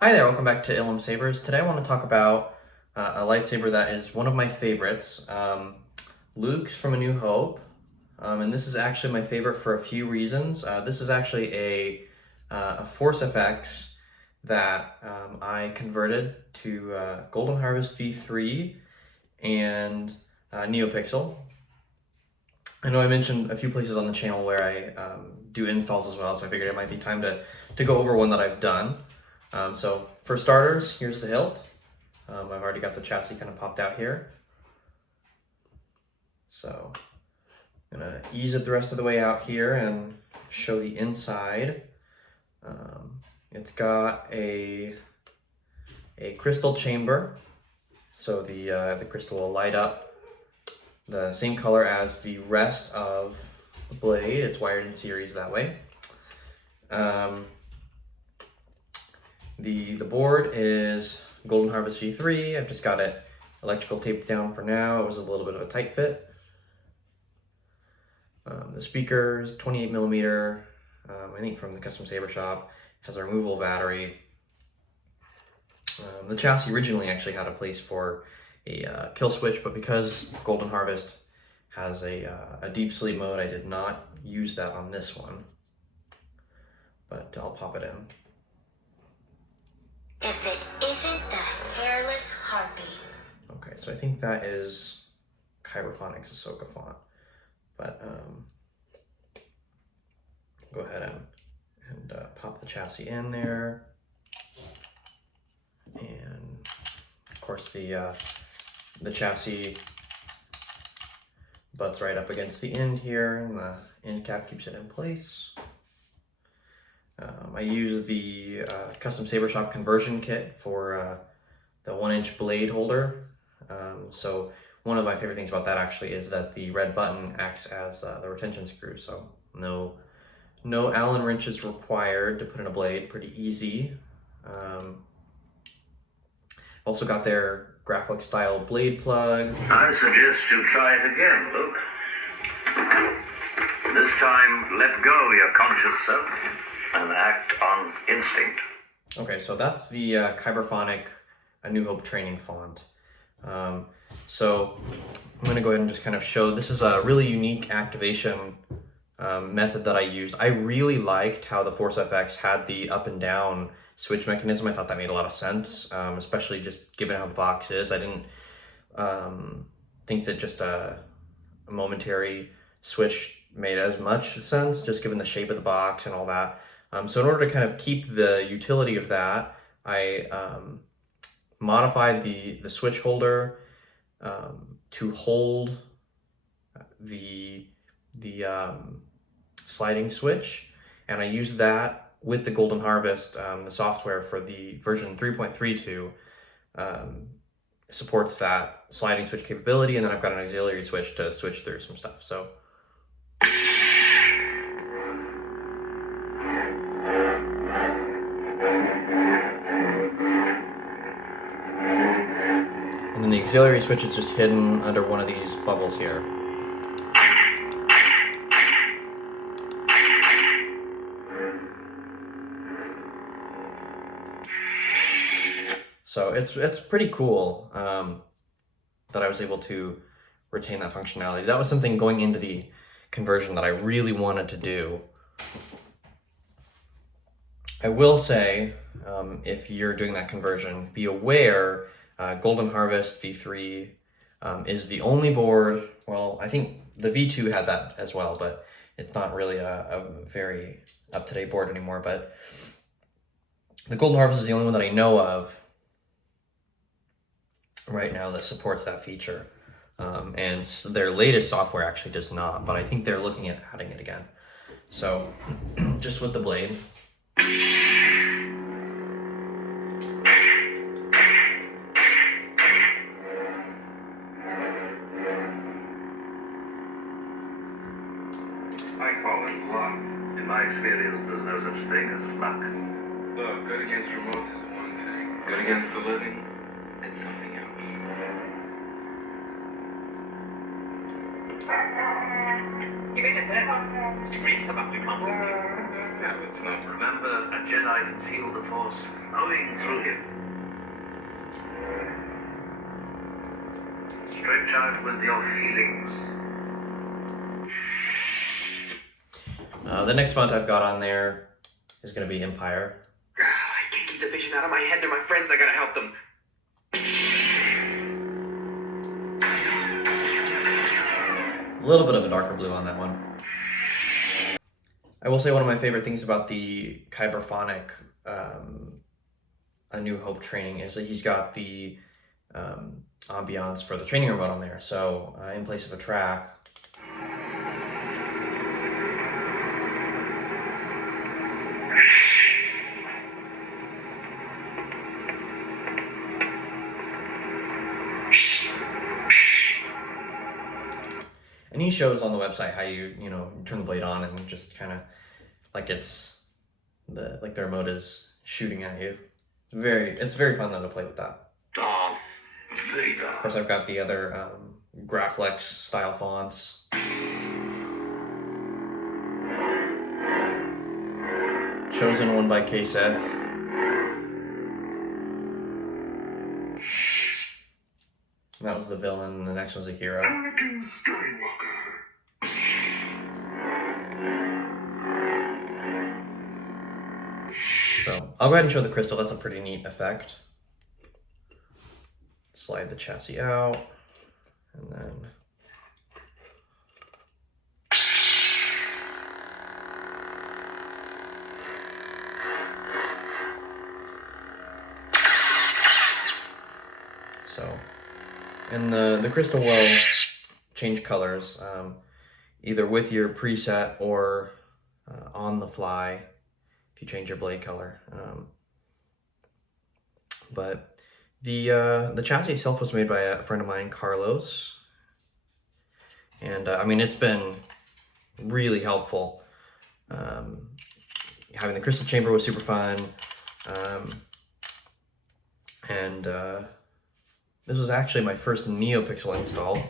Hi there, welcome back to Ilum Sabers. Today I want to talk about a lightsaber that is one of my favorites, Luke's from A New Hope, and this is actually my favorite for a few reasons. This is actually a Force FX that I converted to Golden Harvest V3 and NeoPixel. I know I mentioned a few places on the channel where I do installs as well, so I figured it might be time to go over one that I've done. So for starters, here's the hilt. I've already got the chassis kind of popped out here. So I'm gonna ease it the rest of the way out here and show the inside. It's got a crystal chamber, so the crystal will light up the same color as the rest of the blade. It's wired in series that way. The board is Golden Harvest V3. I've just got it electrical taped down for now. It was a little bit of a tight fit. The speakers, 28 millimeter, I think from the custom saber shop, has a removable battery. The chassis originally actually had a place for a kill switch, but because Golden Harvest has a deep sleep mode, I did not use that on this one. But I'll pop it in. If it isn't the hairless harpy. Okay, so I think that is GHv3's Ahsoka font. But go ahead and pop the chassis in there. And of course the chassis butts right up against the end here, and the end cap keeps it in place. I use the custom saber shop conversion kit for the 1-inch blade holder. So one of my favorite things about that actually is that the red button acts as the retention screw. So no Allen wrenches required to put in a blade, pretty easy. Also got their graphic style blade plug. I suggest you try it again, Luke. This time, let go your conscious self and act on instinct. Okay, so that's the GHv3 A New Hope training font. So I'm going to go ahead and just kind of show, this is a really unique activation method that I used. I really liked how the Force FX had the up and down switch mechanism. I thought that made a lot of sense, especially just given how the box is. I didn't think that just a momentary switch made as much sense, just given the shape of the box and all that. So in order to kind of keep the utility of that, I modified the switch holder to hold the sliding switch, and I used that with the Golden Harvest. The software for the version 3.32 supports that sliding switch capability, and then I've got an auxiliary switch to switch through some stuff. So and then the auxiliary switch is just hidden under one of these bubbles here. So it's pretty cool that I was able to retain that functionality. That was something going into the conversion that I really wanted to do. I will say, if you're doing that conversion, be aware Golden Harvest V3 is the only board. Well, I think the V2 had that as well, but it's not really a very up-to-date board anymore. But the Golden Harvest is the only one that I know of right now that supports that feature. And their latest software actually does not, but I think they're looking at adding it again. So just with the blade. I call it luck. In my experience, there's no such thing as luck. Look, good against remotes is one thing. Good against the living, it's something else. You made it there. Scream about the company. Yeah, it's not. Remember, a Jedi I can feel the force moving through him. Stretch out with your feelings. The next font I've got on there is going to be Empire. I can't keep the vision out of my head. They're my friends. I gotta help them. A little bit of a darker blue on that one. I will say one of my favorite things about the Kyberphonic A New Hope training is that he's got the ambiance for the training remote on there. So in place of a track, and he shows on the website how you turn the blade on and just kind of like it's the remote is shooting at you. It's very fun though to play with that. Darth Vader. Of course, I've got the other Graflex style fonts. Chosen one by K-Seth. That was the villain, and the next one's a hero. Anakin Skywalker. So I'll go ahead and show the crystal. That's a pretty neat effect. Slide the chassis out, and then and the crystal will change colors either with your preset or on the fly if you change your blade color. But the chassis itself was made by a friend of mine, Carlos, and I mean it's been really helpful. Having the crystal chamber was super fun, and this was actually my first NeoPixel install.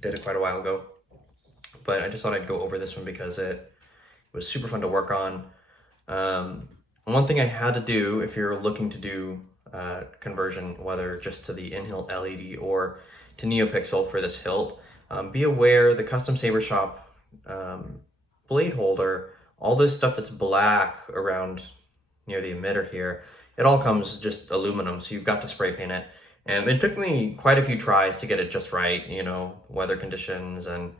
Did it quite a while ago, but I just thought I'd go over this one because it was super fun to work on. One thing I had to do if you're looking to do conversion, whether just to the in-hilt LED or to NeoPixel for this hilt, be aware the Custom Saber Shop blade holder, all this stuff that's black around near the emitter here, it all comes just aluminum, so you've got to spray paint it. And it took me quite a few tries to get it just right, weather conditions and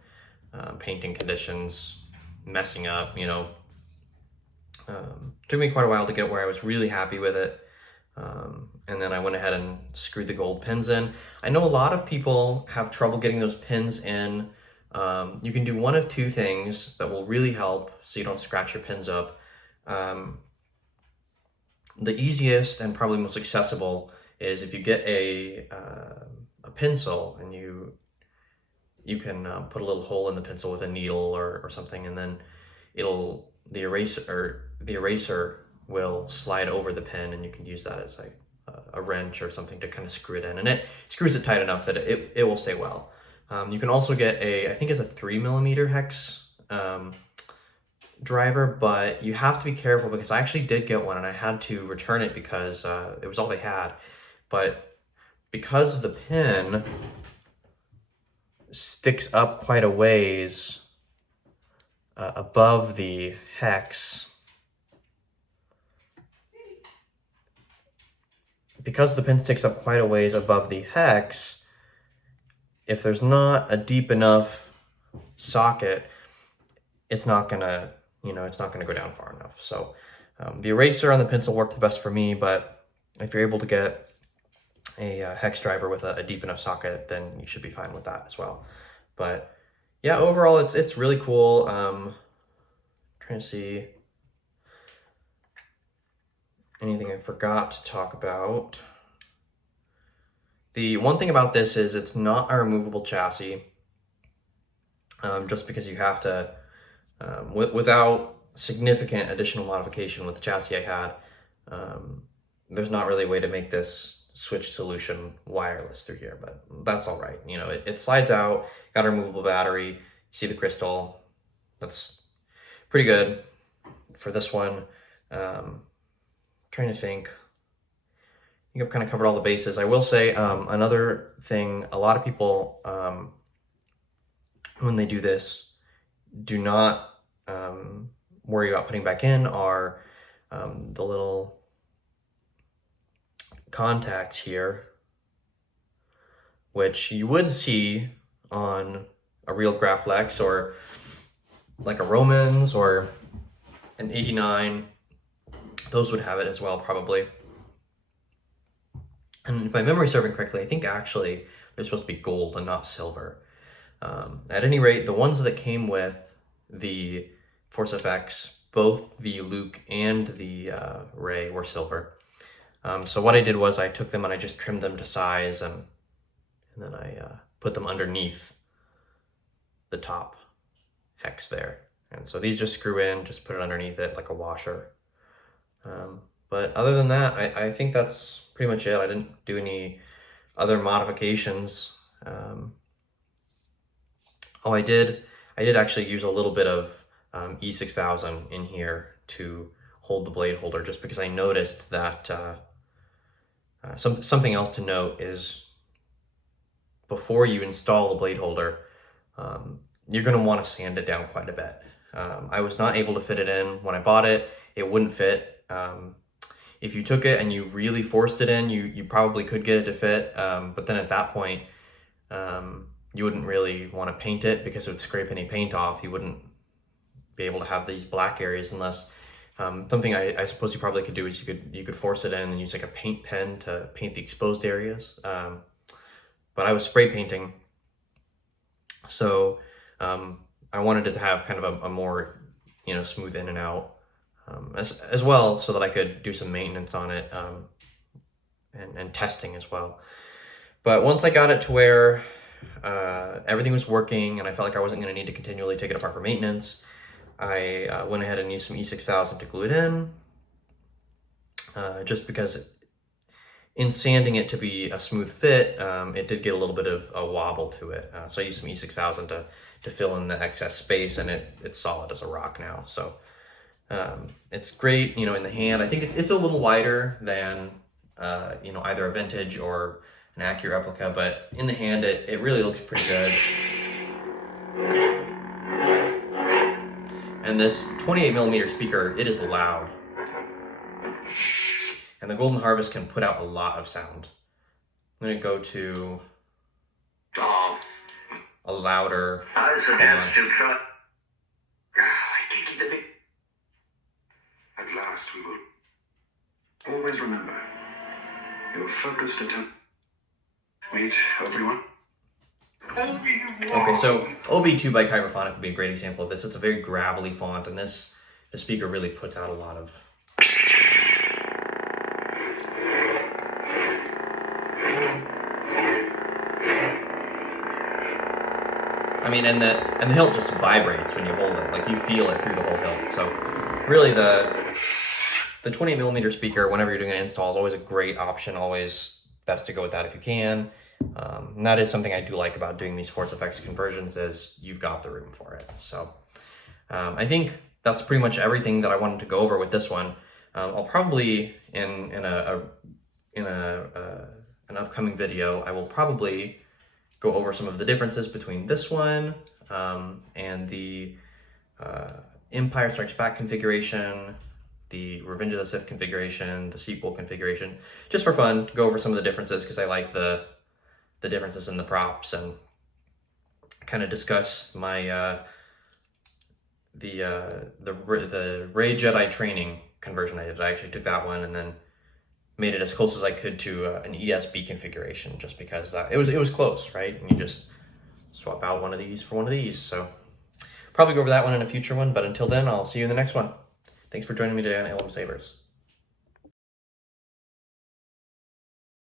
painting conditions messing up, took me quite a while to get where I was really happy with it. And then I went ahead and screwed the gold pins in. I know a lot of people have trouble getting those pins in. You can do one of two things that will really help so you don't scratch your pins up. The easiest and probably most accessible is if you get a pencil and you can put a little hole in the pencil with a needle or something, and then the eraser will slide over the pen, and you can use that as a wrench or something to kind of screw it in, and it screws it tight enough that it will stay well. You can also get I think it's a 3mm hex driver, but you have to be careful because I actually did get one and I had to return it because it was all they had. But because the pin sticks up quite a ways above the hex, if there's not a deep enough socket, it's not gonna go down far enough. So the eraser on the pencil worked the best for me, but if you're able to get a hex driver with a deep enough socket, then you should be fine with that as well. But yeah, overall it's really cool. Trying to see anything I forgot to talk about. The one thing about this is it's not a removable chassis, just because you have to, without significant additional modification with the chassis I had, there's not really a way to make this switch solution wireless through here, but that's all right. It slides out, got a removable battery, you see the crystal, that's pretty good for this one. trying to think. I think I've kind of covered all the bases. I will say another thing, a lot of people, when they do this, do not worry about putting back in are the little contacts here, which you would see on a real Graflex or like a Romans or an 89. Those would have it as well, probably. And if my memory is serving correctly, I think actually they're supposed to be gold and not silver. At any rate, the ones that came with the Force FX, both the Luke and the Rey were silver. So what I did was I took them and I just trimmed them to size, and then I put them underneath the top hex there. And so these just screw in, just put it underneath it like a washer. But other than that, I think that's pretty much it. I didn't do any other modifications. Oh, I did actually use a little bit of E6000 in here to hold the blade holder, just because I noticed that something else to note is before you install the blade holder, you're going to want to sand it down quite a bit. I was not able to fit it in when I bought it. It wouldn't fit. If you took it and you really forced it in, you probably could get it to fit, but then at that point, you wouldn't really want to paint it because it would scrape any paint off. You wouldn't be able to have these black areas unless something I suppose you probably could do is you could force it in and use like a paint pen to paint the exposed areas. But I was spray painting, so I wanted it to have kind of a more smooth in and out as well, so that I could do some maintenance on it and testing as well. But once I got it to where everything was working and I felt like I wasn't going to need to continually take it apart for maintenance, I went ahead and used some E6000 to glue it in, just because in sanding it to be a smooth fit, it did get a little bit of a wobble to it. So I used some E6000 to fill in the excess space, and it's solid as a rock now. So it's great, in the hand. I think it's a little wider than either a vintage or an accurate replica, but in the hand it really looks pretty good. And this 28mm speaker, it is loud. And the Golden Harvest can put out a lot of sound. I'm going to go to a louder I suggest you try. I can't keep the big. At last we will always remember your focused attempt. Meet everyone. Okay, so OB2 by Kyberphonic would be a great example of this. It's a very gravelly font, and the speaker really puts out a lot of. I mean, and the hilt just vibrates when you hold it. Like, you feel it through the whole hilt. So really the 28mm speaker, whenever you're doing an install, is always a great option. Always best to go with that if you can. And that is something I do like about doing these Force FX conversions, is you've got the room for it. So I think that's pretty much everything that I wanted to go over with this one. I'll probably in an upcoming video, I will probably go over some of the differences between this one and the Empire Strikes Back configuration, the Revenge of the Sith configuration, the sequel configuration, just for fun. Go over some of the differences because I like the differences in the props, and kind of discuss my the Rey Jedi training conversion I did. I actually took that one and then made it as close as I could to an ESB configuration, just because that it was close, right? And you just swap out one of these for one of these. So probably go over that one in a future one, but until then, I'll see you in the next one. Thanks for joining me today on Ilum Sabers.